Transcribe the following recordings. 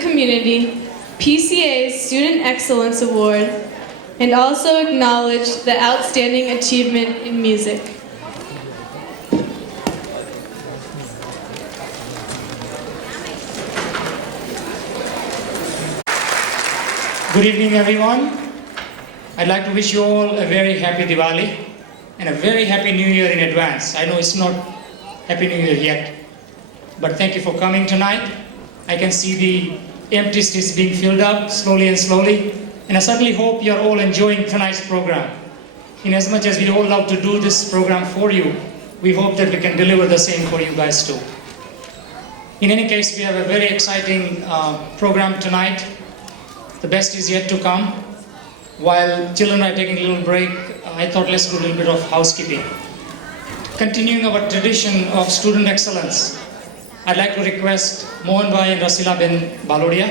community, PCA's Student Excellence Award, and also acknowledge the outstanding achievement in music. Good evening, everyone. I'd like to wish you all a very happy Diwali and a very happy New Year in advance. I know it's not Happy New Year yet, but thank you for coming tonight. I can see the empty seats being filled up slowly and slowly, and I certainly hope you're all enjoying tonight's program. In as much as we all love to do this program for you, we hope that we can deliver the same for you guys too. In any case, we have a very exciting program tonight. The best is yet to come. While children are taking a little break, I thought let's do a little bit of housekeeping. Continuing our tradition of student excellence, I'd like to request Mohan Bhai and Rasila Ben Balodia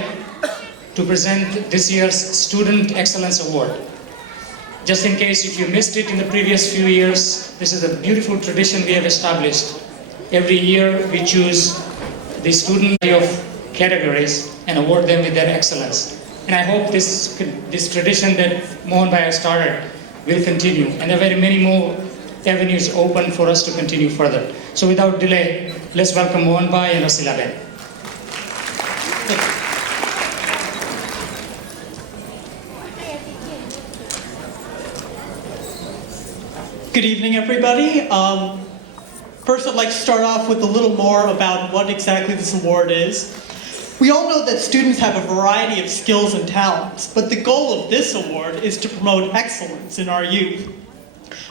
to present this year's Student Excellence Award. Just in case if you missed it in the previous few years, this is a beautiful tradition we have established. Every year we choose the student of categories and award them with their excellence. And I hope this tradition that Mohan Bhai has started will continue. And there are very many more avenues open for us to continue further. So without delay, let's welcome Mohan Bhai and Rasila Ben. Good evening, everybody. First, I'd like to start off with a little more about what exactly this award is. We all know that students have a variety of skills and talents, but the goal of this award is to promote excellence in our youth.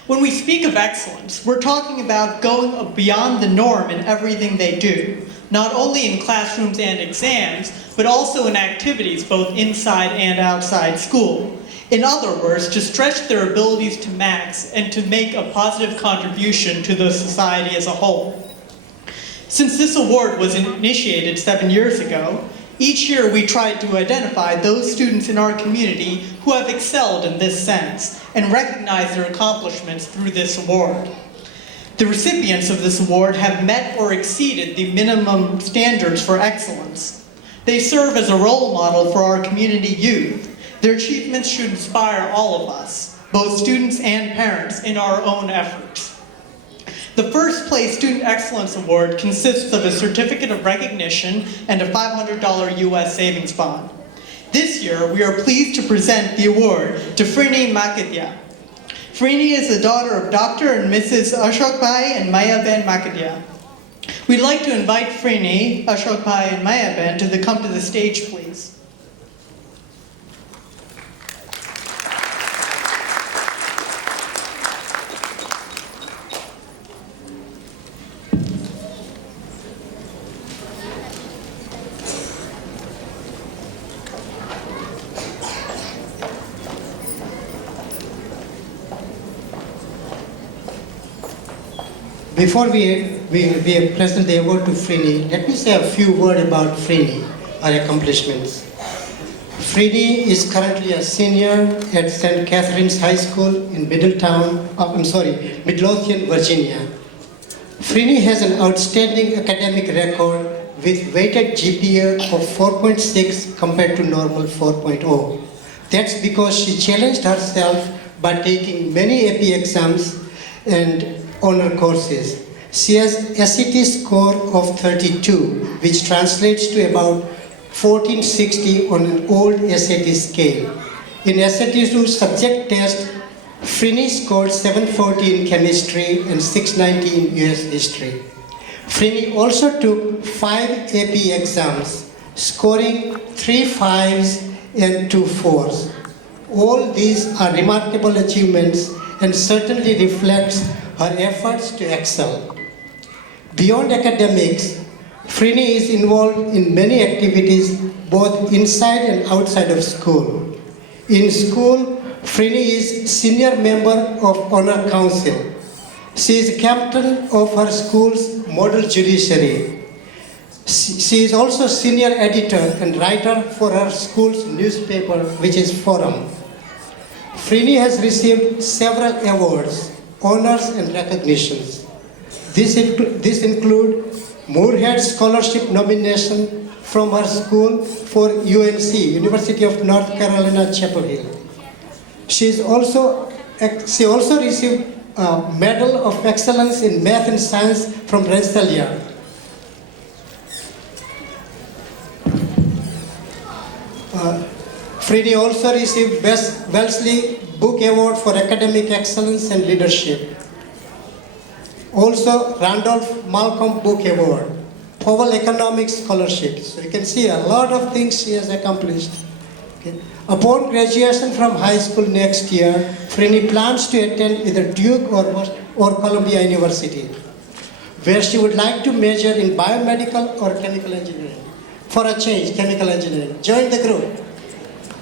When we speak of excellence, we're talking about going beyond the norm in everything they do, not only in classrooms and exams, but also in activities both inside and outside school. In other words, to stretch their abilities to max and to make a positive contribution to the society as a whole. Since this award was initiated 7 years ago, each year we tried to identify those students in our community who have excelled in this sense and recognize their accomplishments through this award. The recipients of this award have met or exceeded the minimum standards for excellence. They serve as a role model for our community youth. Their achievements should inspire all of us, both students and parents, in our own efforts. The First Place Student Excellence Award consists of a certificate of recognition and a $500 US savings bond. This year, we are pleased to present the award to Frini Makadia. Frini is the daughter of Dr. and Mrs. Ashok Bhai and Maya Ben Makadia. We'd like to invite Frini, Ashok Bhai, and Maya Ben to come to the stage, please. Before we present the award to Frini, let me say a few words about Frini, our accomplishments. Frini is currently a senior at St. Catherine's High School in Midlothian, Virginia. Frini has an outstanding academic record with weighted GPA of 4.6 compared to normal 4.0. That's because she challenged herself by taking many AP exams and honor courses. She has SAT score of 32, which translates to about 1460 on an old SAT scale. In SAT2 subject test, Frini scored 740 in chemistry and 690 in US history. Frini also took 5 AP exams, scoring 3 5s and 2 4s. All these are remarkable achievements and certainly reflects her efforts to excel. Beyond academics, Frini is involved in many activities both inside and outside of school. In school, Frini is senior member of Honor Council. She is captain of her school's model judiciary. She is also senior editor and writer for her school's newspaper, which is Forum. Frini has received several awards, honors and recognitions. These include Moorhead Scholarship nomination from her school for UNC, University of North Carolina, Chapel Hill. She also received a Medal of Excellence in Math and Science from Rensselaer. Freddie also received Best Wellesley Book Award for Academic Excellence and Leadership. Also, Randolph Malcolm Book Award, Powell Economics Scholarship. So you can see a lot of things she has accomplished. Okay. Upon graduation from high school next year, Frini plans to attend either Duke or Columbia University, where she would like to major in biomedical or chemical engineering. For a change, chemical engineering. Join the group.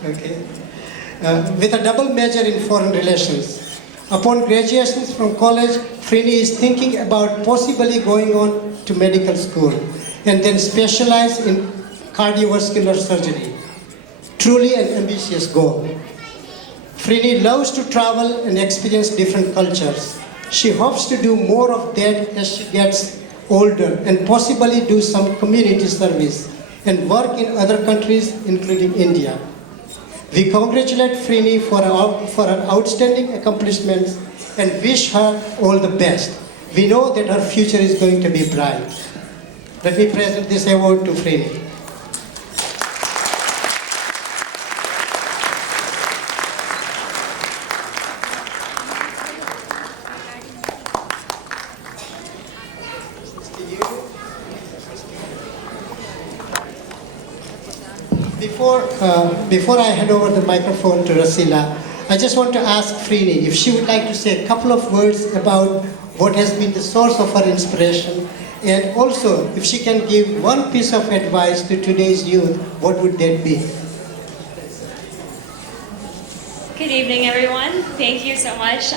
Okay. With a double major in foreign relations. Upon graduation from college, Frini is thinking about possibly going on to medical school and then specialize in cardiovascular surgery. Truly an ambitious goal. Frini loves to travel and experience different cultures. She hopes to do more of that as she gets older and possibly do some community service and work in other countries, including India. We congratulate Frini for her outstanding accomplishments and wish her all the best. We know that her future is going to be bright. Let me present this award to Frini. Before I hand over the microphone to Rasila, I just want to ask Frini if she would like to say a couple of words about what has been the source of her inspiration, and also if she can give one piece of advice to today's youth, what would that be? Good evening, everyone. Thank you so much.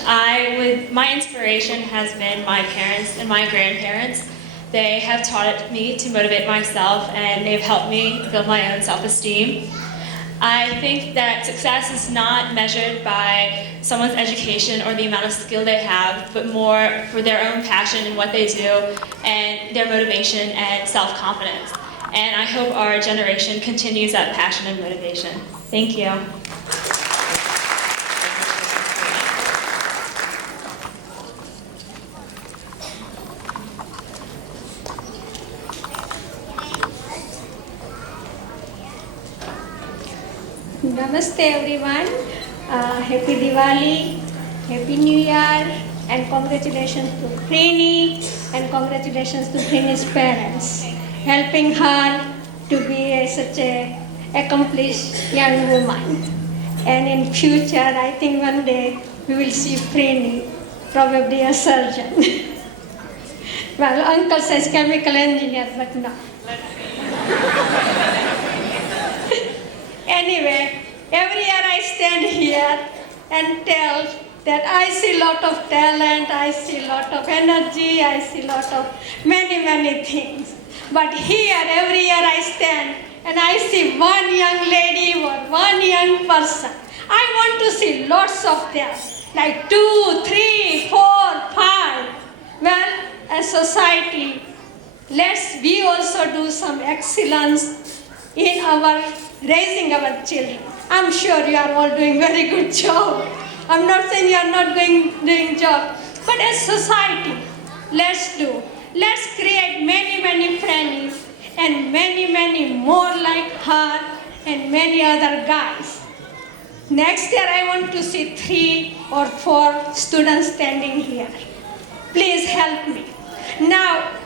My inspiration has been my parents and my grandparents. They have taught me to motivate myself, and they've helped me build my own self-esteem. I think that success is not measured by someone's education or the amount of skill they have, but more for their own passion in what they do and their motivation and self-confidence. And I hope our generation continues that passion and motivation. Thank you. Namaste everyone, Happy Diwali, Happy New Year, and congratulations to Frini and congratulations to Frini's parents, helping her to be such a accomplished young woman. And in future, I think one day we will see Frini, probably a surgeon. Well, uncle says chemical engineer, but no. Anyway, every year I stand here and tell that I see a lot of talent, I see a lot of energy, I see a lot of many things. But here, every year I stand and I see one young lady or one young person. I want to see lots of them, like 2, 3, 4, 5. Well, as society, let's we also do some excellence in our raising our children. I'm sure you are all doing very good job. I'm not saying you are not doing job, but as society, let's create many friends and many more like her and many other guys. Next year I want to see 3 or 4 students standing here. Please help me. Now,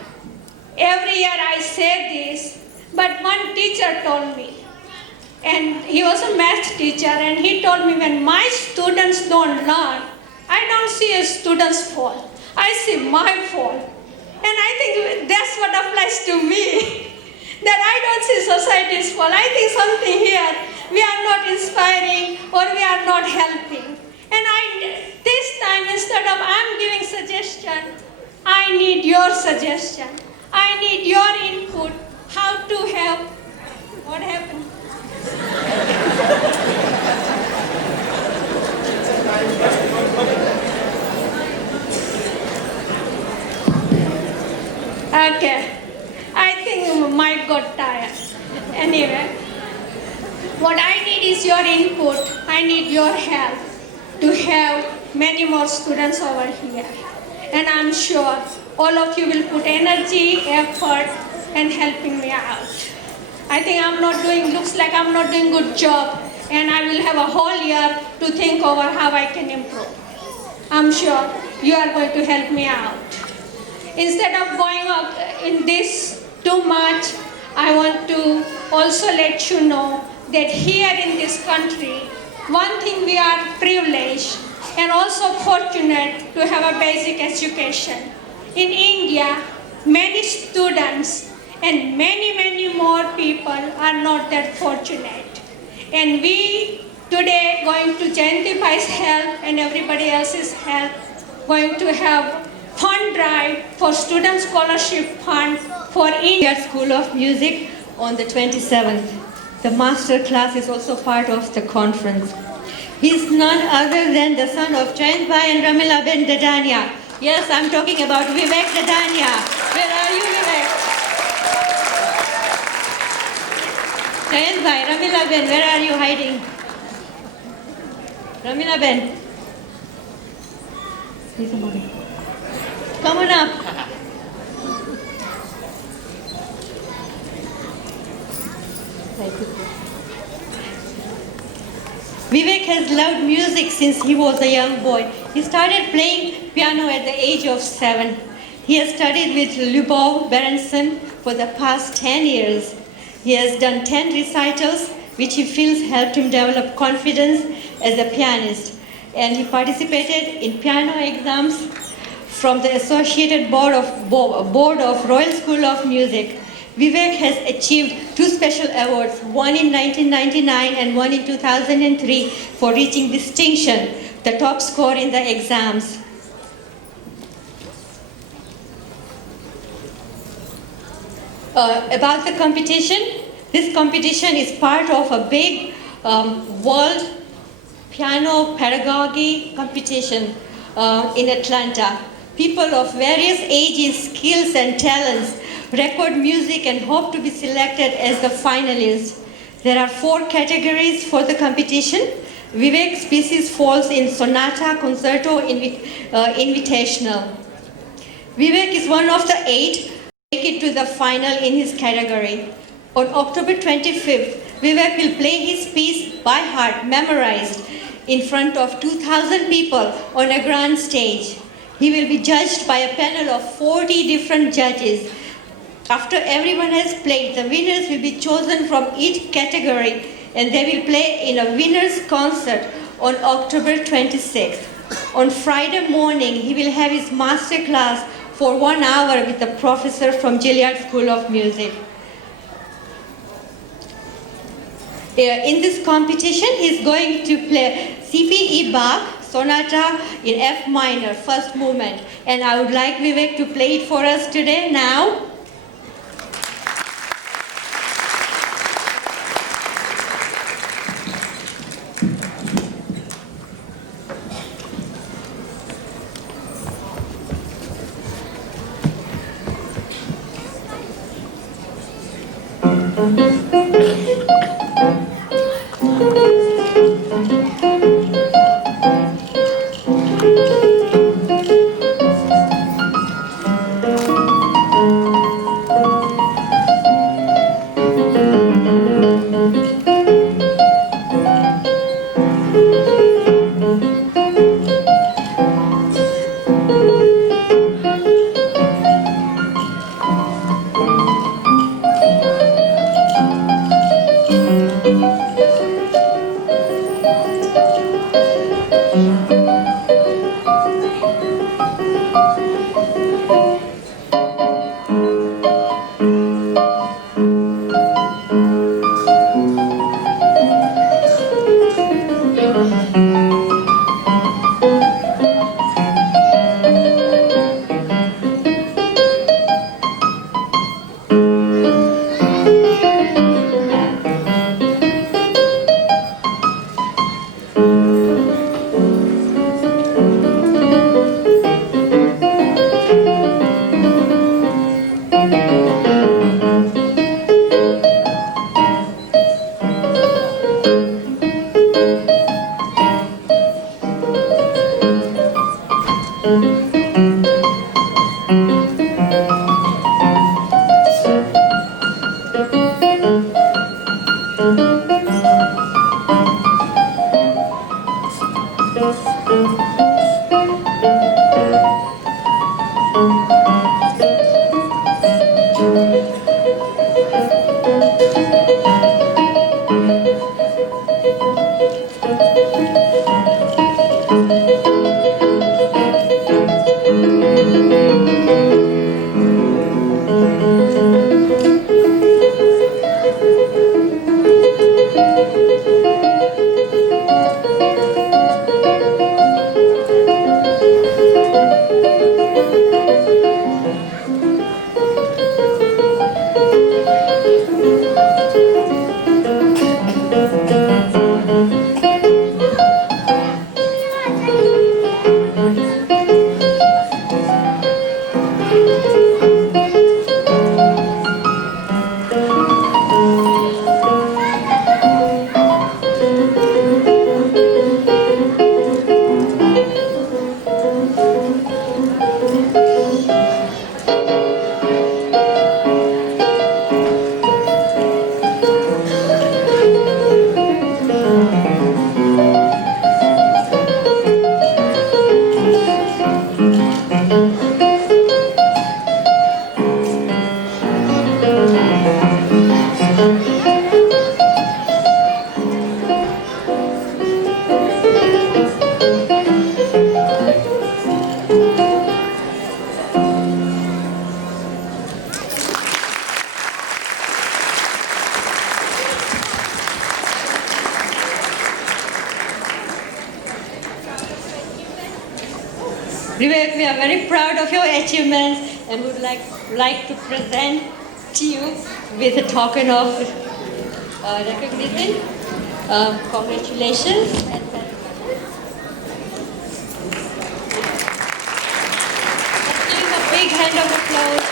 every year I say this, but one teacher told me, and he was a math teacher, and he told me, when my students don't learn, I don't see a student's fault. I see my fault. And I think that's what applies to me. That I don't see society's fault. I think something here, we are not inspiring or we are not helping. And this time, instead of I'm giving suggestion, I need your suggestion. I need your input. How to help. What happened? Okay, I think Mike got tired. your input, I need your help to have many more students over here. And I'm sure all of you will put energy, effort, and helping me out. I think looks like I'm not doing good job, and I will have a whole year to think over how I can improve. I'm sure you are going to help me out. Instead of going up in this too much, I want to also let you know that here in this country, one thing we are privileged and also fortunate to have a basic education. In India, many students and many more people are not that fortunate. And we today going to Jayanti Bhai's help and everybody else's help, going to have fund drive for student scholarship fund for India School of Music on the 27th. The master class is also part of the conference. He is none other than the son of Jayant Bhai and Ramila Ben Dadania. Yes, I'm talking about Vivek Dadania. Where are you, Vivek? Jayant Bhai, Ramila Ben, where are you hiding? Ramila Ben. Come on up. Vivek has loved music since he was a young boy. He started playing piano at the age of 7. He has studied with Lyubov Berenson for the past 10 years. He has done 10 recitals, which he feels helped him develop confidence as a pianist. And he participated in piano exams from the Associated Board of Royal School of Music. Vivek has achieved 2 special awards, one in 1999 and one in 2003 for reaching distinction, the top score in the exams. About the competition, this competition is part of a big world piano pedagogy competition in Atlanta. People of various ages, skills and talents record music and hope to be selected as the finalists. There are 4 categories for the competition. Vivek's pieces falls in sonata, concerto, invitational. Vivek is one of the 8 who make it to the final in his category. On October 25th, Vivek will play his piece by heart, memorized, in front of 2,000 people on a grand stage. He will be judged by a panel of 40 different judges. After everyone has played, the winners will be chosen from each category and they will play in a winner's concert on October 26th. On Friday morning, he will have his master class for 1 hour with a professor from Juilliard School of Music. In this competition, he is going to play C.P.E. Bach Sonata in F minor, first movement. And I would like Vivek to play it for us today now. Vivek, we are very proud of your achievements and would like to present to you with a token of recognition. Congratulations. Let's give him a big hand of applause.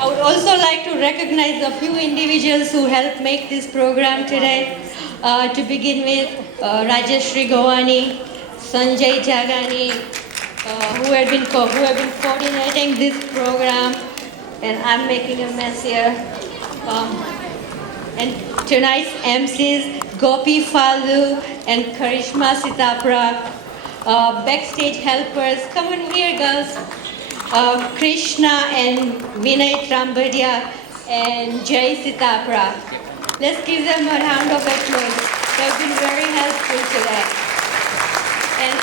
I would also like to recognize a few individuals who helped make this program today. To begin with, Rajeshri Gowani, Sanjay Jagani, who have been coordinating this program, and I'm making a mess here. And tonight's MCs, Gopi Falu and Karishma Sitapra. Backstage helpers, come on here, girls. Krishna and Vinay Trambadia and Jay Sitapra. Let's give them a round of applause. They've been very helpful today. And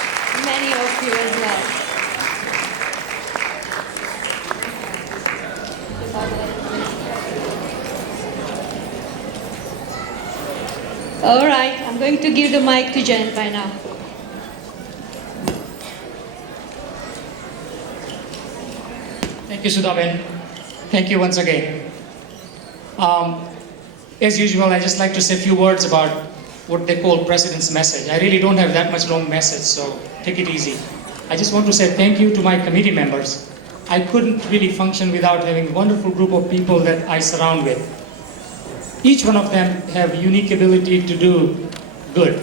many of you as well. All right, I'm going to give the mic to Jen by now. Thank you, Sudhaben. Thank you once again. As usual, I just like to say a few words about what they call President's message. I really don't have that much long message, so take it easy. I just want to say thank you to my committee members. I couldn't really function without having a wonderful group of people that I surround with. Each one of them have unique ability to do good.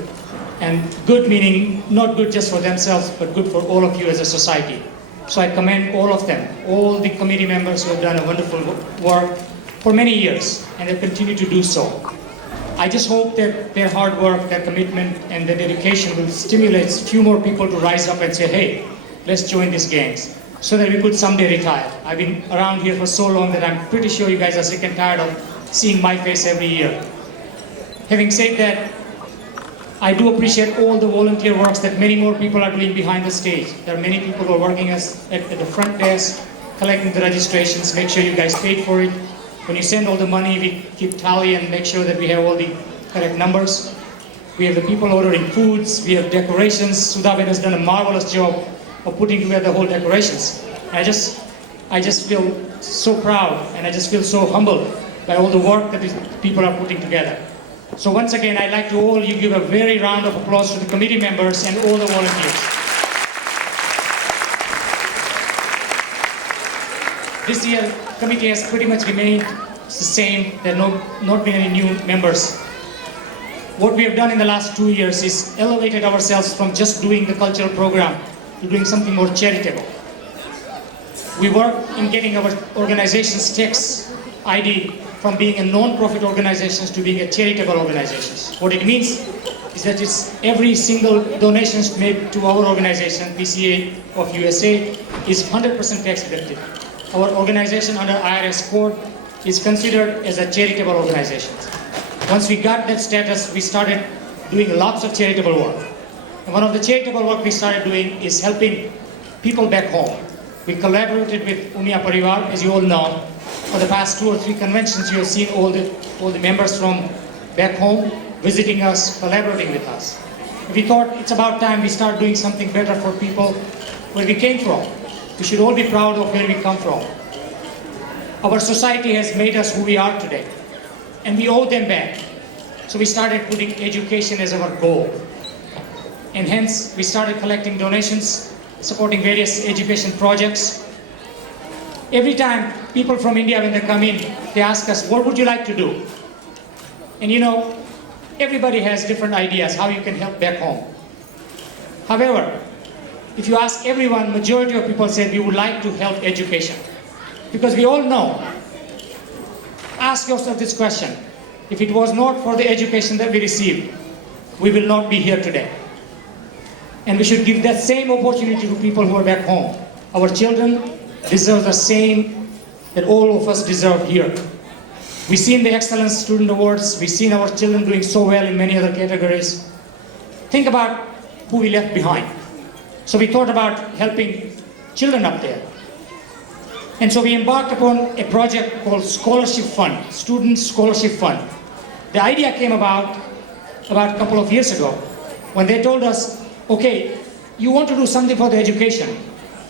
And good meaning not good just for themselves, but good for all of you as a society. So I commend all of them, all the committee members who have done a wonderful work for many years, and they continue to do so. I just hope that their hard work, their commitment, and their dedication will stimulate a few more people to rise up and say, hey, let's join these gangs, so that we could someday retire. I've been around here for so long that I'm pretty sure you guys are sick and tired of seeing my face every year. Having said that, I do appreciate all the volunteer works that many more people are doing behind the stage. There are many people who are working at the front desk, collecting the registrations, make sure you guys paid for it. When you send all the money, we keep tally and make sure that we have all the correct numbers. We have the people ordering foods, we have decorations. Sudhaben has done a marvelous job of putting together the whole decorations. I just feel so proud, and I just feel so humbled by all the work that these people are putting together. So once again, I'd like to all you give a very round of applause to the committee members and all the volunteers. This year, committee has pretty much remained the same. There have not been any new members. What we have done in the last 2 years is elevated ourselves from just doing the cultural program to doing something more charitable. We work in getting our organization's tax ID from being a non-profit organizations to being a charitable organizations. What it means is that it's every single donations made to our organization, PCA of USA, is 100% tax deductible. Our organization under IRS code is considered as a charitable organization. Once we got that status, we started doing lots of charitable work. And one of the charitable work we started doing is helping people back home. We collaborated with Umia Parivar, as you all know. For the past 2 or 3 conventions, you have seen all the members from back home visiting us, collaborating with us. We thought it's about time we start doing something better for people where we came from. We should all be proud of where we come from. Our society has made us who we are today, and we owe them back. So we started putting education as our goal. And hence, we started collecting donations, supporting various education projects. Every time people from India, when they come in, they ask us, what would you like to do? And you know, everybody has different ideas how you can help back home. However, if you ask everyone, majority of people said we would like to help education. Because we all know, ask yourself this question, if it was not for the education that we received, we will not be here today. And we should give that same opportunity to people who are back home. Our children deserve the same that all of us deserve here. We've seen the Excellence Student Awards, we've seen our children doing so well in many other categories. Think about who we left behind. So we thought about helping children up there. And so we embarked upon a project called Scholarship Fund, Student Scholarship Fund. The idea came about a couple of years ago when they told us, okay, you want to do something for the education,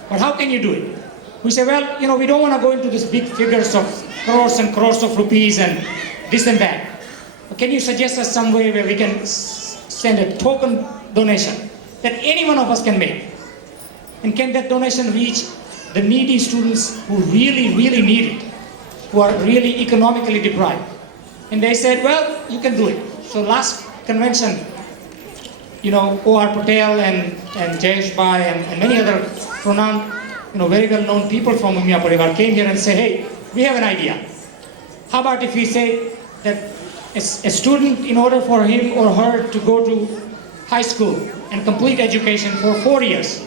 but how can you do it? We said, well, you know, we don't want to go into these big figures of crores and crores of rupees and this and that. But can you suggest us some way where we can send a token donation that any one of us can make? And can that donation reach the needy students who really, really need it, who are really economically deprived? And they said, well, you can do it. So last convention, you know, O.R. Patel and Jayesh Bhai and many other renowned, very well-known people from Umia Parivar came here and said, hey, we have an idea. How about if we say that a student, in order for him or her to go to high school and complete education for 4 years,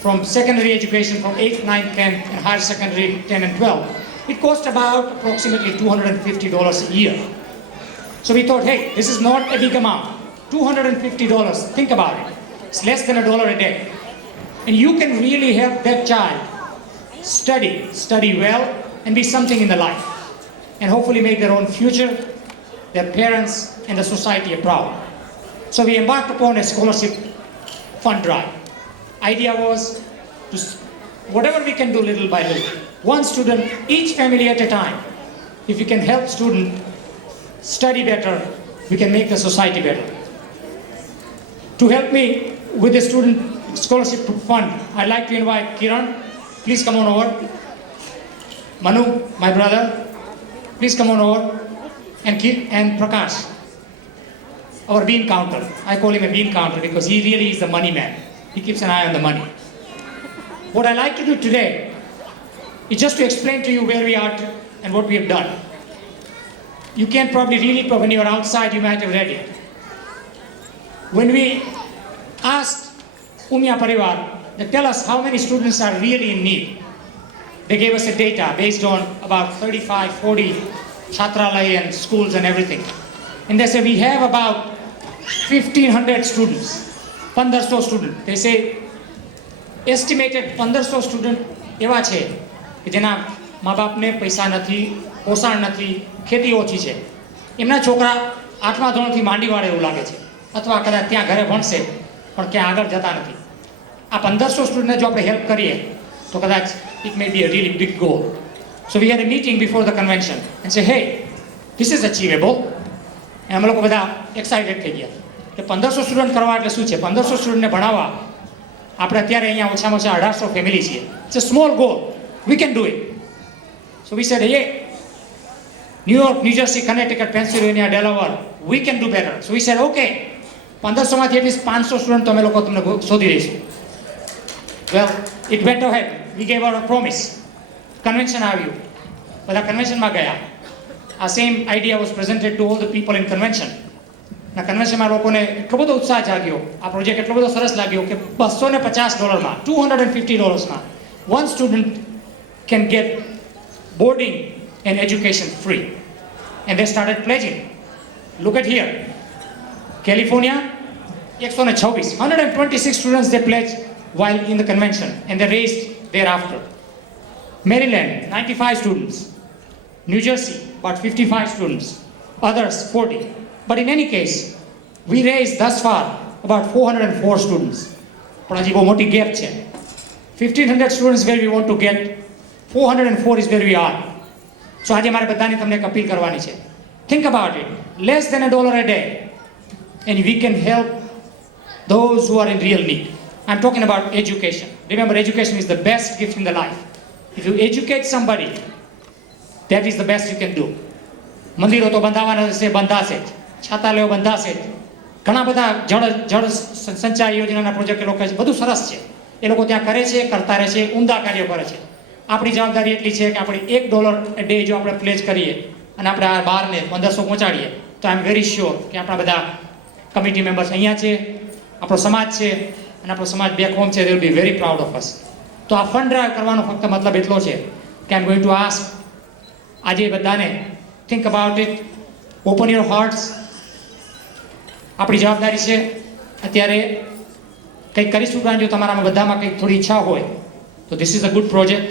from secondary education from 8th, 9th, 10th, and higher secondary 10 and 12, it cost about approximately $250 a year. So we thought, hey, this is not a big amount. $250, think about it. It's less than $1 a day. And you can really help that child study well, and be something in the life. And hopefully make their own future, their parents, and the society proud. So we embarked upon a scholarship fund drive. Idea was to, whatever we can do little by little, one student, each family at a time. If we can help student study better, we can make the society better. To help me with the student scholarship fund, I'd like to invite Kiran. Please come on over. Manu, my brother, please come on over. And Prakash, our bean counter. I call him a bean counter because he really is the money man. He keeps an eye on the money. What I like to do today is just to explain to you where we are and what we have done. You can probably read it, but when you're outside, you might have read it. When we asked Umia Parivar to tell us how many students are really in need, they gave us a data based on about 35, 40 Chhatralaya and schools and everything. And they said, we have about 1,500 students, 1,500 students. They say, estimated 1,500 students એવા છે કે જેના મા બાપને પૈસા નથી, પોષણ નથી, ખેતી ઓછી છે. એમના છોકરા 8મા ધોરણથી માંડી વાળે એવું લાગે છે, અથવા કદાચ ત્યાં ઘરે ભણશે પણ ક્યાં આગળ જતા નથી. આ 1,500 સ્ટુડન્ટને જો આપણે હેલ્પ કરીએ તો કદાચ it may be a really big goal. So we had a meeting before the convention and say, hey, this is achievable. And અમે લોકો બધા એક્સાઇટેડ થઈ ગયા કે 1,500 સ્ટુડન્ટ કરવા એટલે શું છે? 1,500 સ્ટુડન્ટને ભણાવવા આપણે અત્યારે અહીંયા ઓછામાં ઓછા 1,800 ફેમિલી છીએ. It's a small goal. We can do it. So we said, hey, New York, New Jersey, Connecticut, Pennsylvania, Delaware, we can do better. So we said, okay, 1,500માંથી at least 500 student તો અમે લોકો તમને શોધી દઈશું. Well, it went ahead. We gave our promise. Convention આવ્યું, બધા કન્વેન્શનમાં ગયા. આ same idea was presented to all the people in convention. ના કન્વેન્શનમાં લોકોને એટલો બધો ઉત્સાહ જાગ્યો, આ પ્રોજેક્ટ એટલો બધો સરસ લાગ્યો કે $250 $250 one student can get boarding and education free. And they started pledging. Look at here. California, 126 students they pledged while in the convention and they raised thereafter. Maryland, 95 students. New Jersey, about 55 students. Others, 40. But in any case, we raised thus far about 404 students. પણ હજી બહુ મોટી gap છે. 1500 students where we want to get, 404 is where we are. So આજે મારે બધાની તમને એક અપીલ કરવાની છે. Think about it. Less than $1 a day and we can help those who are in real need. I'm talking about education. Remember, education is the best gift in the life. If you educate somebody, that is the best you can do. મંદિરો તો બંધાવાના છે, બંધાશે જ. છાતાલયો બંધાશે જ. ઘણા બધા જળ સંચય યોજનાના પ્રોજેક્ટ લોકો બધું સરસ છે. એ લોકો ત્યાં કરે છે, કરતા રહે છે, ઉમદા કાર્યો કરે છે. આપણી જવાબદારી એટલી છે કે આપણે $1 a day જો આપણે પ્લેજ કરીએ અને આપણે આ બારને 1500 પહોંચાડીએ તો આઈ એમ વેરી શ્યોર કે આપણા બધા કમિટી મેમ્બર્સ અહીંયા છે, આપણો સમાજ છે અને આપણો સમાજ બેક હોમ છે, they will be very proud of us. તો આ ફંડ ડ્રાઈવ કરવાનો ફક્ત મતલબ એટલો છે કે આઈ એમ ગોઈંગ ટુ આસ્ક આજે બધાને think about it, open your hearts. આપણી જવાબદારી છે અત્યારે કંઈક કરીશું. કારણ જો તમારામાં બધામાં કંઈક થોડી ઈચ્છા હોય તો this is a good project.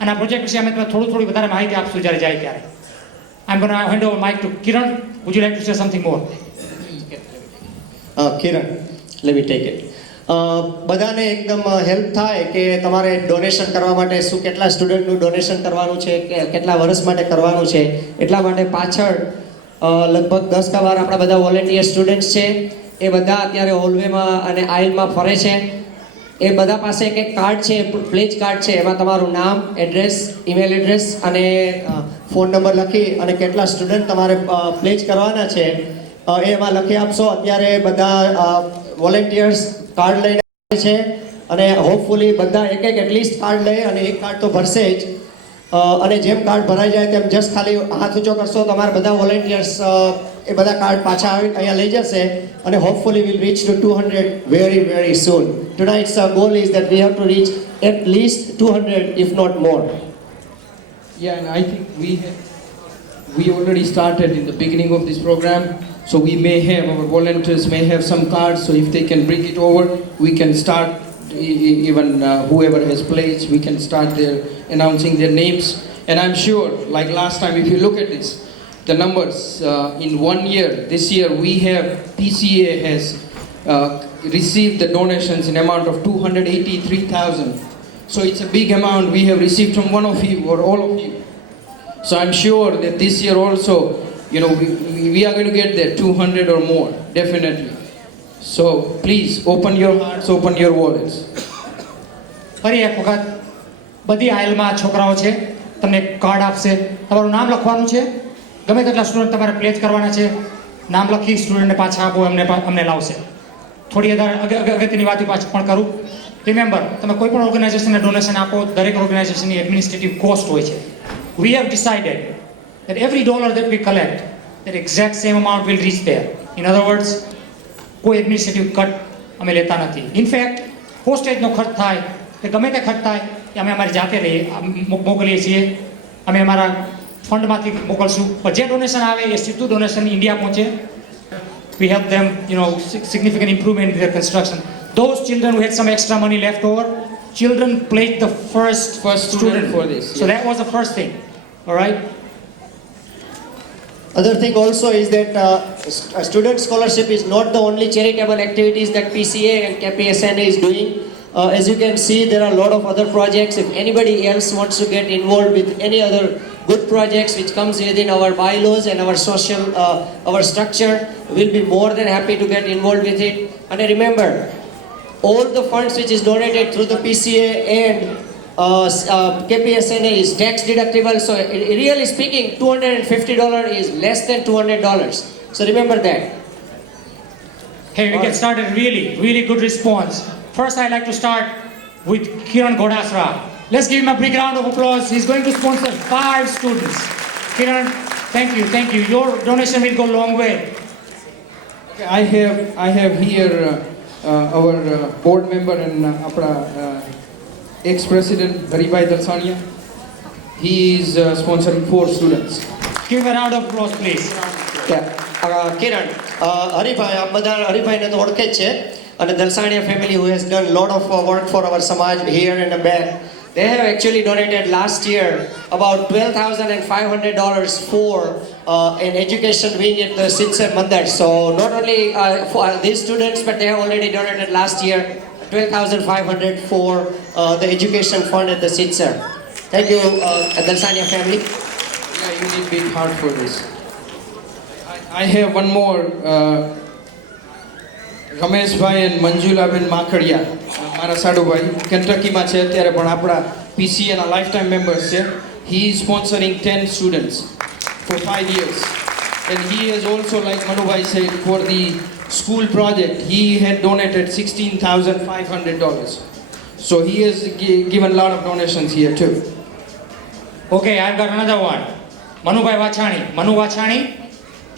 અને આ પ્રોજેક્ટ વિશે અમે તમને થોડી વધારે માહિતી આપશું જ્યારે જાય ત્યારે. I am gonna hand over mic to Kiran. Would you like to say something more? Kiran, let me take it. બધાને એકદમ હેલ્પ થાય કે તમારે ડોનેશન કરવા માટે શું, કેટલા સ્ટુડન્ટનું ડોનેશન કરવાનું છે, કે કેટલા વર્ષ માટે કરવાનું છે. એટલા માટે પાછળ લગભગ 10 વાર આપણા બધા વોલેન્ટિયર સ્ટુડન્ટ્સ છે, એ બધા અત્યારે હોલવેમાં અને આઇલમાં ફરે છે. એ બધા પાસે એક કાર્ડ છે, પ્લેજ કાર્ડ છે. એમાં તમારું નામ, એડ્રેસ, ઈમેલ એડ્રેસ અને ફોન નંબર લખી અને કેટલા સ્ટુડન્ટ તમારે પ્લેજ કરવાના છે એ એમાં લખી આપશો. અત્યારે બધા વોલેન્ટિયર્સ કાર્ડ લઈને આવે છે અને હોપફુલી બધા એક એટલીસ્ટ કાર્ડ લઈ અને એક કાર્ડ તો ભરશે જ. અને જેમ કાર્ડ ભરાઈ જાય તેમ જસ્ટ ખાલી હાથ ઊંચો કરશો, તમારા બધા વોલેન્ટિયર્સ એ બધા કાર્ડ પાછા આવી અહીંયા લઈ જશે અને hopefully will rich two 200 very soon. Tonight's goal is that we have to reach at least 200 if not more. Yeah, and I think we already started in the beginning of this program, so we may have, our volunteers may have some cards, so if they can bring it over, we can start even whoever has pledged, we can start announcing their names. And I'm sure, like last time, if you look at this, the numbers in 1 year, this year we have, PCA has received the donations in amount of 283,000. So it's a big amount we have received from one of you or all of you. So I'm sure that this year also, you know, we are going to get there 200 or more, definitely. So please open your hearts, open your wallets. ફરી એક વખત બધી આઇલમાં છોકરાઓ છે, તમને card આપશે, તમારું નામ લખવાનું છે, ગમે તેટલા સ્ટુડન્ટ તમારે પ્લેજ કરવાના છે, નામ લખી સ્ટુડન્ટને પાછા આપો, અમને લાવશે. થોડી અગત્યની વાત પાછું પણ કરું. રિમેમ્બર, તમે કોઈ પણ ઓર્ગેનાઇઝેશનને ડોનેશન આપો, દરેક ઓર્ગેનાઇઝેશનની એડમિનિસ્ટ્રેટિવ કોસ્ટ હોય છે. We have decided that every dollar that we collect, that exact same amount will reach there. In other words, કોઈ એડમિનિસ્ટ્રેટિવ કટ અમે લેતા નથી. ઇનફેક્ટ પોસ્ટેજનો ખર્ચ થાય કે ગમે તે ખર્ચ થાય એ અમે અમારી જાતે મોકલીએ છીએ. અમે અમારા ફંડમાંથી મોકલશું. પણ જે ડોનેશન આવે એ સીધું ડોનેશન ઇન્ડિયા પહોંચે. We help them, you know, significant improvement in their construction. Those children who had some extra money left over, children pledged the first student for this. So that was the first thing. All right. Other thing also is that student scholarship is not the only charitable activities that PCA and KPSNA is doing. As you can see, there are a lot of other projects. If anybody else wants to get involved with any other good projects which comes within our bylaws and our social, our structure, we'll be more than happy to get involved with it. And remember, all the funds which is donated through the PCA and KPSNA is tax deductible. So really speaking, $250 is less than $200. So remember that. Hey, we get started. Really good response. First, I'd like to start with Kiran Godasra, Let's give him a big round of applause. He's going to sponsor 5 students. Kiran, thank you, thank you. Your donation will go a long way. Okay, I have here our board member and ex-president Haribhai Dalsania. He is sponsoring 4 students. Give him a round of applause, please. કિરણ હરિભાઈ આપ બધા હરિભાઈને તો ઓળખે જ છે અને Dalsania family who has done lot of work for our samaj here and back. They have actually donated last year about $12,500 for an education wing at the Sitser Mandir. So not only for these students, but they have already donated last year $12,500 for the education fund at the Sitser. Thank you, Dalsania family. Yeah, you need big heart for this. I have one more. Ramesh ભાઈ અને મંજુલાબેન માખડિયા મારા સાડુભાઈ કેન્ટકીમાં છે અત્યારે પણ આપણા PCAના life time members છે. He is sponsoring 10 students for 5 years. And he has also, like Manubhai said, for the school project, he had donated $16,500. So he has given a lot of donations here too. Okay, I've got another one. Manubhai Vachani. Manu Vachani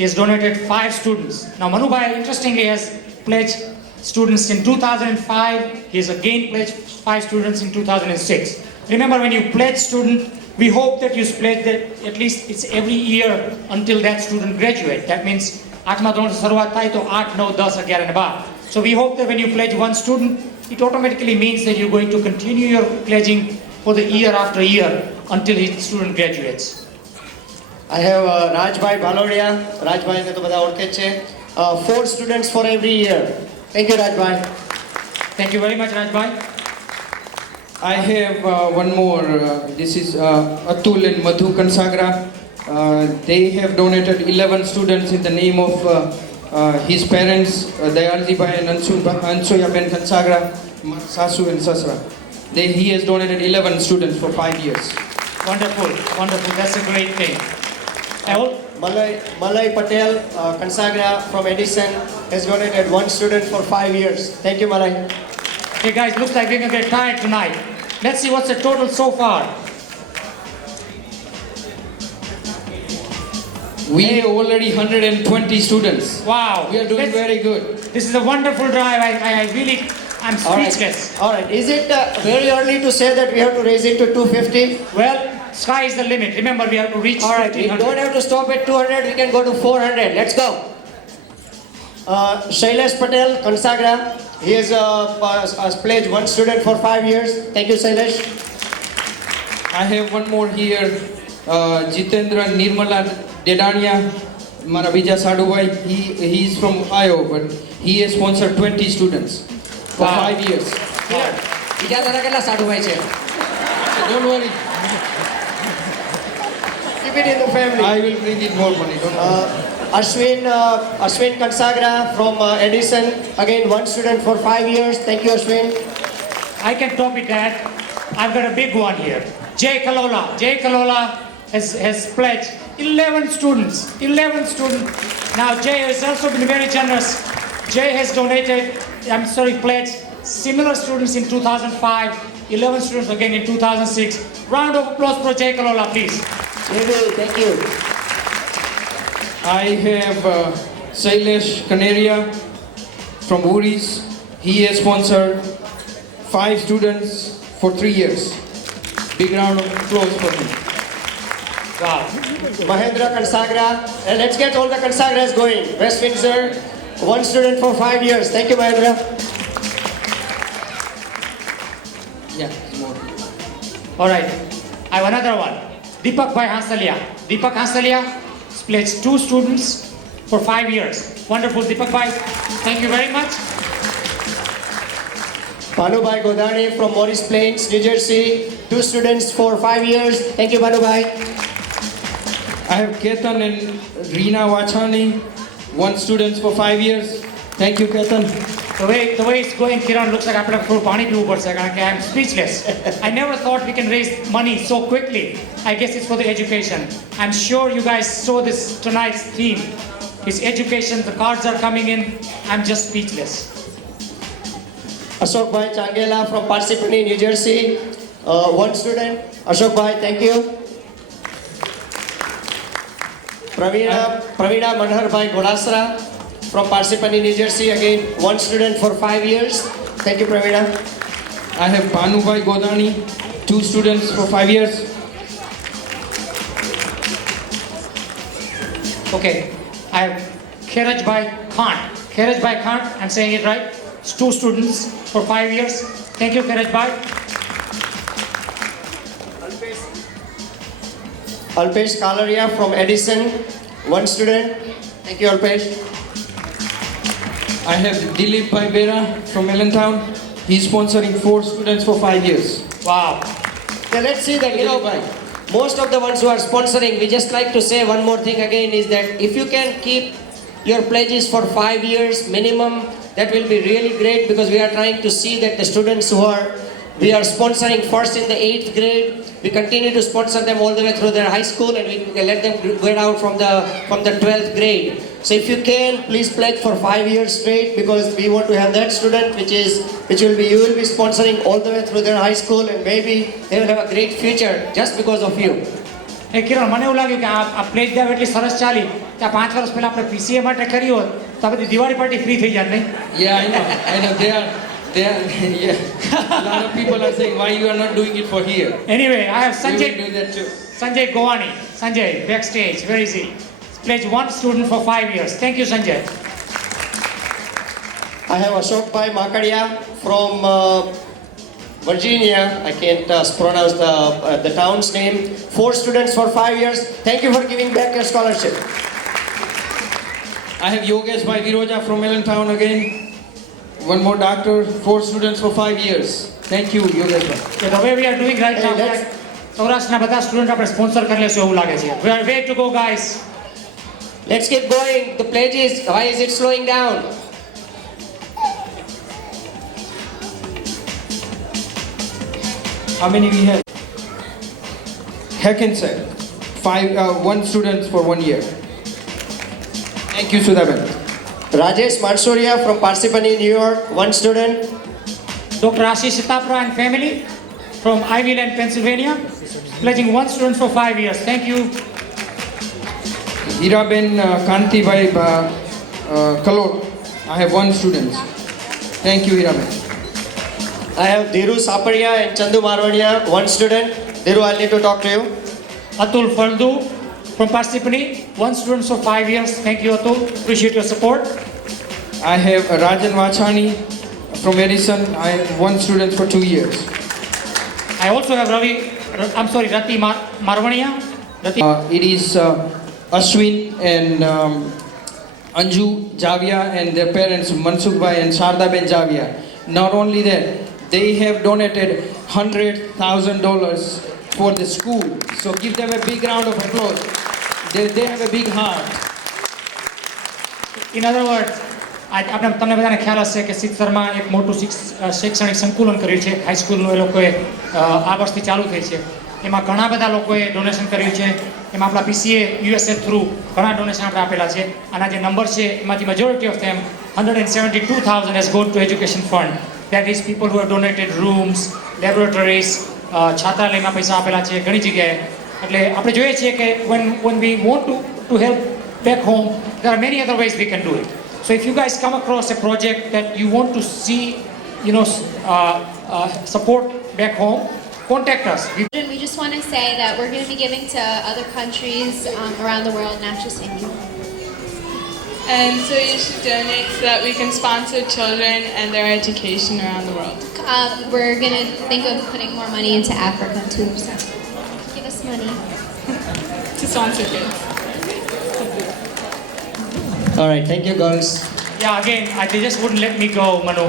has donated 5 students. Now Manubhai interestingly has pledged students in 2005. He has again pledged 5 students in 2006. Remember, when you pledge student, we hope that you pledge that at least it's every year until that student graduate. That means 8 ધોરણ શરૂઆત થાય તો 8, 9, 10, 11 અને 12. So we hope that when you pledge one student, it automatically means that you're going to continue your pledging for the year after year until his student graduates. I have Rajbhai Balodia. Rajbhai ને તો બધા ઓળખે જ છે. 4 students for every year. Thank you, Rajbhai. Thank you very much, Rajbhai. I have one more. This is Atul and Madhu Kansagra. They have donated 11 students in the name of his parents, Dayalji Bhai and Ansuya Ben Kansagra, Sasu and Sasra. He has donated 11 students for 5 years. Wonderful, wonderful. That's a great thing. Malay Patel Kansagra from Edison has donated 1 student for 5 years. Thank you, Malay. Hey guys, looks like we're going to get tired tonight. Let's see what's the total so far. We have already 120 students. Wow. We are doing very good. This is a wonderful drive. I'm speechless. All right. Is it very early to say that we have to raise it to 250? Well, sky is the limit. Remember, we have to reach All right. We 1500. don't have to stop at 200. We can go to 400. Let's go. Shailesh Patel, Kansagra. He has pledged 1 student for 5 years. Thank you, Shailesh. I have one more here. Jitendra Nirmala Dedania, Mara Bija Sadhubai. He is from Ohio, but he has sponsored 20 students for 5 years. બીજા તારા કેટલા સાડુભાઈ છે? So don't worry. Keep it in the family. I will bring in more money. Don't worry. Ashwin Kansagra from Edison. Again, 1 student for 5 years. Thank you, Ashwin. I can top it that. I've got a big one here. Jay Kalola. Jay Kalola has pledged 11 students. 11 students. Now Jay has also been very generous. Jay has pledged similar students in 2005, 11 students again in 2006. Round of applause for Jay Kalola, please. Thank you. I have Sailesh Kanaria from Uris. He has sponsored 5 students for 3 years. Big round of applause for him. Wow. Mahendra Kansagra. And let's get all the Kansagras going. West Windsor, 1 student for 5 years. Thank you, Mahendra. Yeah, more. All right. I have another one. Deepak Bhai Hansalia. Deepak Hansalia pledged 2 students for 5 years. Wonderful, Deepak Bhai. Thank you very much. Bhanubhai Godani from Morris Plains, New Jersey. 2 students for 5 years. Thank you, Bhanubhai. I have Ketan and Reena Wachani, 1 student for 5 years. Thank you, Ketan. The way it's going, Kiran, looks like I have to pani pivu padse karan ke I'm speechless. I never thought we can raise money so quickly. I guess it's for the education. I'm sure you guys saw this tonight's theme. It's education. The cards are coming in. I'm just speechless. Ashok Bhai Changela from Parsippany, New Jersey. One student, Ashok Bhai, thank you. Praveena Manhar Bhai Godasra from Parsippany, New Jersey. Again, one student for 5 years. Thank you, Praveena. I have Banu Bhai Godani, 2 students for 5 years. Okay, I have Kheraj Bhai Khan. Kheraj Bhai Khan, I'm saying it right. It's 2 students for 5 years. Thank you, Kheraj Bhai. Alpesh Kalaria from Edison, one student. Thank you, Alpesh. I have Dilip Bhai Bera from Allentown. He's sponsoring 4 students for 5 years. Wow. Okay, let's see that, most of the ones who are sponsoring, we just like to say one more thing again is that if you can keep your pledges for 5 years minimum, that will be really great because we are trying to see that the students we are sponsoring first in the 8th grade, we continue to sponsor them all the way through their high school and we let them get out from the 12th grade. So if you can, please pledge for 5 years straight because we want to have that student you will be sponsoring all the way through their high school and maybe they will have a great future just because of you. એ કિરણ મને એવું લાગ્યું કે આ pledge દેવ એટલી સરસ ચાલી કે આ 5 વર્ષ પહેલા આપણે પીસીએ માટે કરી હોત તો બધી દિવાળી પાર્ટી ફ્રી થઈ જાત નહીં? Yeah, I know. They are, yeah. A lot of people are saying, why you are not doing it for here? Anyway, I have We will do Sanjay that too. Sanjay Govani. Sanjay, backstage. Where is he? Pledged 1 student for 5 years. Thank you, Sanjay. I have Ashok Bhai Makadia from Virginia. I can't pronounce the town's name. 4 students for 5 years. Thank you for giving back your scholarship. I have Yogesh Bhai Viroja from Allentown again. One more doctor, 4 students for 5 years. Thank you, Yogesh Bhai. So the way we are doing right Hey, now, let's- સૌરાષ્ટ્રના બધા student આપણે sponsor કરી લેશું એવું લાગે છે. We are way to go, guys. Let's keep going. The pledges, why is it slowing down? How many we have? Hackensack, 1 student for 1 year. Thank you, Sudhaben. Rajesh Mansoria from Parsippany, New York, 1 student. Dr. Ashish Sitapra and family from Ivy Land, Pennsylvania, pledging 1 student for 5 years. Thank you. Hiraben Kanti Bhai Kalot, I have 1 student. Thank you, Hiraben. I have Dhiru Saparia and Chandu Marwania, 1 student. Dhiru, I'll need to talk to you. Atul Faldu from Parsippany, 1 student for 5 years. Thank you, Atul. Appreciate your support. I have Rajan Vachani from Edison. I have 1 student for 2 years. I also have Rati Marwania. It is Ashwin and Anju Javia and their parents Mansukh Bhai and Sharda Ben Javia. Not only that, they have donated $100,000 for the school. So give them a big round of applause. They have a big heart. In other words, આપણે તમને બધાને ખ્યાલ હશે કે સિત્સરમાં એક મોટું શૈક્ષણિક સંકુલન કર્યું છે હાઈસ્કૂલનું એ લોકોએ આ વર્ષથી ચાલુ થઈ છે એમાં ઘણા બધા લોકોએ ડોનેશન કર્યું છે એમાં આપણા PCA USA થ્રુ ઘણા ડોનેશન આપણે આપેલા છે આના જે નંબર છે એમાંથી majority of them 172,000 has gone to education fund. That is people who have donated rooms, laboratories, છાત્રાલયમાં પૈસા આપેલા છે ઘણી જગ્યાએ. એટલે આપણે જોઈએ છીએ કે when we want to help back home, there are many other ways we can do it. So if you guys come across a project that you want to see, support back home, contact us. We just want to say that we're going to be giving to other countries around the world, not just India. And so you should donate so that we can sponsor children and their education around the world. We're going to think of putting more money into Africa too. So give us money. To sponsor kids. All right, thank you, girls. Yeah, again, they just wouldn't let me go, Manu.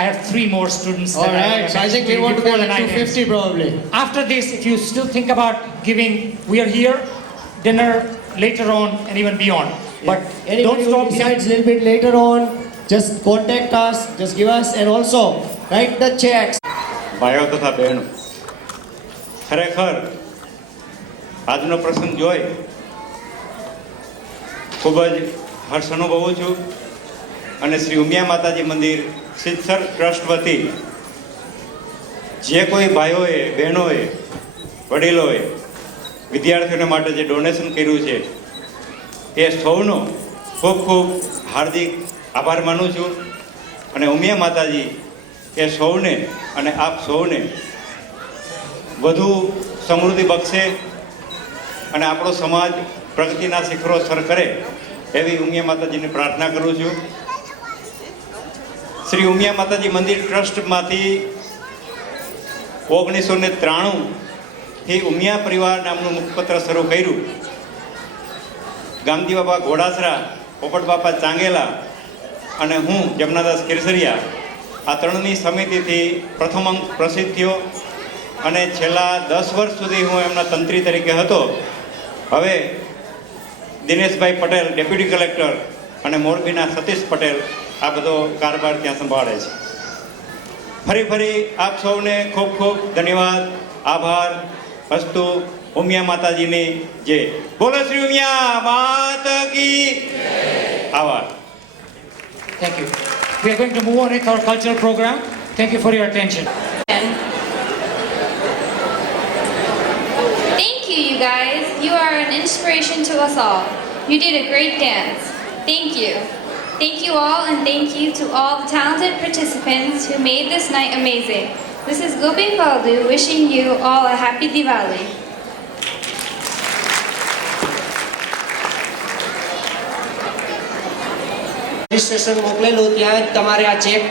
I have 3 more students. All right, so I think we want to go before to the night ends. 250 probably. After this, if you still think about giving, we are here, dinner later on and even beyond. But Anybody don't who stop. decides a little bit later on, just contact us, just give us, and also write the checks. ભાઈઓ તથા બહેનો, ખરેખર આજનો પ્રસંગ જોઈ ખૂબ જ હર્ષ અનુભવું છું અને શ્રી ઉમિયા માતાજી મંદિર સિદ્ધસર ટ્રસ્ટ વતી જે કોઈ ભાઈઓએ બહેનોએ વડીલોએ વિદ્યાર્થીઓને માટે જે ડોનેશન કર્યું છે એ સૌનો ખૂબ ખૂબ હાર્દિક આભાર માનું છું. અને ઉમિયા માતાજી એ સૌને અને આપ સૌને વધુ સમૃદ્ધિ બક્ષે અને આપણો સમાજ પ્રગતિના શિખરો સર કરે એવી ઉમિયા માતાજીને પ્રાર્થના કરું છું. શ્રી ઉમિયા માતાજી મંદિર ટ્રસ્ટમાંથી 1993થી ઉમિયા પરિવાર નામનું મુખપત્ર શરૂ કર્યું. ગામજી બાપા ઘોડાસરા, પોપટ બાપા ચાંગેલા અને હું જમનાદાસ કેસરિયા આ ત્રણની સમિતિથી પ્રથમ અંક પ્રસિદ્ધ થયો અને છેલ્લા 10 વર્ષ સુધી હું એમના તંત્રી તરીકે હતો. હવે દિનેશભાઈ પટેલ ડેપ્યુટી કલેક્ટર અને મોરબીના સતીશ પટેલ આ બધો કારભાર ત્યાં સંભાળે છે. ફરી આપ સૌને ખૂબ ખૂબ ધન્યવાદ, આભાર. અસ્તુ. ઉમિયા માતાજીની જય. બોલો શ્રી ઉમિયા માતા કી આભાર. Thank you. We are going to move on with our cultural program. Thank you for your attention. Thank you, you guys. You are an inspiration to us all. You did a great dance. Thank you. Thank you all, and thank you to all the talented participants who made this night amazing. This is Gopi Faldu wishing you all a happy Diwali. Registration મોકલેલું ત્યાં તમારે આ check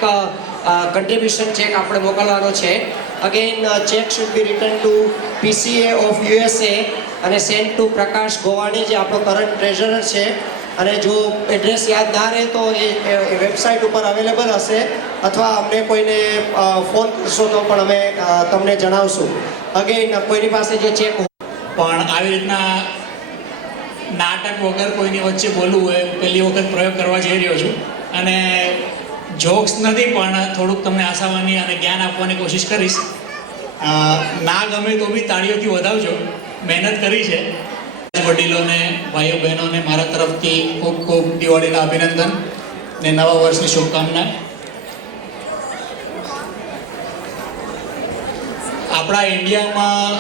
contribution check આપણે મોકલવાનો છે. Again check should be return to PCA of USA અને send to Prakash Govani જે આપણો કરંટ ટ્રેઝરર છે. અને જો એડ્રેસ યાદ ના રહે તો એ વેબસાઇટ ઉપર અવેલેબલ હશે અથવા અમને કોઈને ફોન કરશો તો પણ અમે તમને જણાવશું. અગેન કોઈની પાસે જે ચેક પણ આવી રીતના નાટક વગર કોઈની વચ્ચે બોલવું હોય પહેલી વખત પ્રયોગ કરવા જઈ રહ્યો છું અને જોક્સ નથી પણ થોડુંક તમને આશાવાની અને જ્ઞાન આપવાની કોશિશ કરીશ. ના ગમે તો બી તાળીઓથી વધાવજો, મહેનત કરી છે. વડીલોને, ભાઈઓ બહેનોને મારા તરફથી ખૂબ ખૂબ દિવાળીના અભિનંદન ને નવા વર્ષની શુભકામના. આપણા ઇન્ડિયામાં